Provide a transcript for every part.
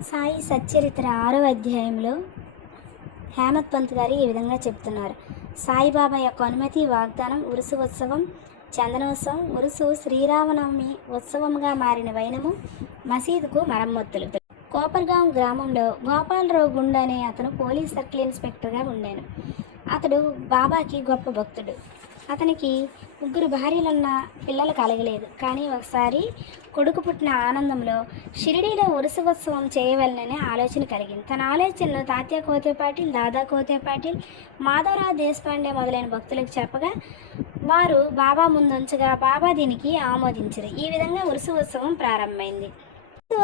సాయి సచ్చరిత్ర ఆరో అధ్యాయంలో హేమత్ పంత్ గారు ఈ విధంగా చెప్తున్నారు. సాయిబాబా యొక్క అనుమతి వాగ్దానం ఉరుసు ఉత్సవం చందనోత్సవం ఉరుసు శ్రీరామనవమి ఉత్సవంగా మారిన వైనము మసీదుకు మరమ్మతులు. కోపర్గాం గ్రామంలో గోపాలరావు గుండు అనే అతను పోలీస్ సర్కిల్ ఇన్స్పెక్టర్గా ఉండాను. అతడు బాబాకి గొప్ప భక్తుడు. అతనికి ముగ్గురు భార్యలున్న పిల్లలు కలగలేదు. కానీ ఒకసారి కొడుకు పుట్టిన ఆనందంలో షిరిడీలో ఉత్సవం చేయవలననే ఆలోచన కలిగింది. తన ఆలోచనను తాత్య కోతే పాటిల్ దాదా కోతే పాటిల్ మాధవరావు దేశపాండే మొదలైన భక్తులకు చెప్పగా వారు బాబా ముందుంచగా బాబా దీనికి ఆమోదించారు. ఈ విధంగా ఉత్సవం ప్రారంభమైంది.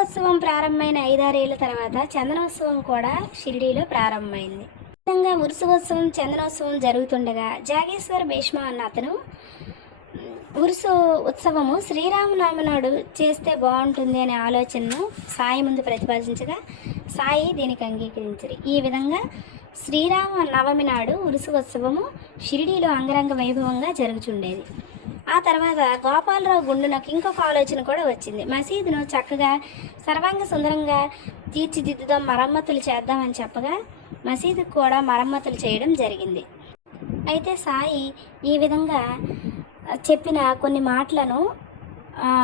ఉత్సవం ప్రారంభమైన ఐదారేళ్ళ తర్వాత చందనోత్సవం కూడా షిరిడీలో ప్రారంభమైంది. విధంగా ఉత్సవం చందనోత్సవం జరుగుతుండగా జాగేశ్వర భీష్మ అన్న అతను ఉరుసు ఉత్సవము శ్రీరామనవమి నాడు చేస్తే బాగుంటుంది అనే ఆలోచనను సాయి ముందు ప్రతిపాదించగా సాయి దీనికి అంగీకరించారు. ఈ విధంగా శ్రీరామ నవమి నాడు ఉరుసు ఉత్సవము షిరిడీలో అంగరంగ వైభవంగా జరుగుచుండేది. ఆ తర్వాత గోపాలరావు గుండునకు ఇంకొక ఆలోచన కూడా వచ్చింది. మసీదును చక్కగా సర్వాంగ సుందరంగా తీర్చిదిద్దుదాం మరమ్మతులు చేద్దామని చెప్పగా మసీదుకు కూడా మరమ్మతులు చేయడం జరిగింది. అయితే సాయి ఈ విధంగా చెప్పిన కొన్ని మాటలను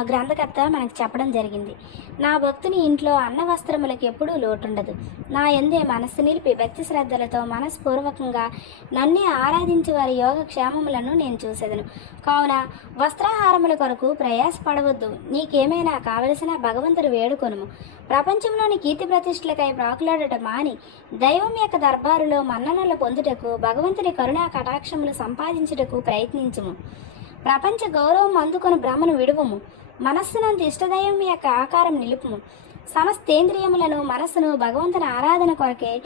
గ్రంథకర్త మనకు చెప్పడం జరిగింది. నా భక్తుని ఇంట్లో అన్న వస్త్రములకు ఎప్పుడూ లోటుండదు. నా ఎందే మనస్సు నిలిపి భక్తి శ్రద్ధలతో మనస్పూర్వకంగా నన్నే ఆరాధించి వారి యోగ క్షేమములను నేను చూసేదను. కావున వస్త్రాహారముల కొరకు ప్రయాసపడవద్దు. నీకేమైనా కావలసిన భగవంతుడు వేడుకొనుము. ప్రపంచంలోని కీర్తి ప్రతిష్టలకై ప్రాకులాడట మాని దైవం యొక్క దర్బారులో మన్ననలు పొందుటకు భగవంతుని కరుణా కటాక్షములు సంపాదించుటకు ప్రయత్నించుము. ప్రపంచ గౌరవం అందుకొని భ్రమను విడువము. మనస్సునందు ఇష్టదైవం యొక్క ఆకారం నిలుపుము. సమస్తేంద్రియములను మనస్సును భగవంతుని ఆరాధన కొరకే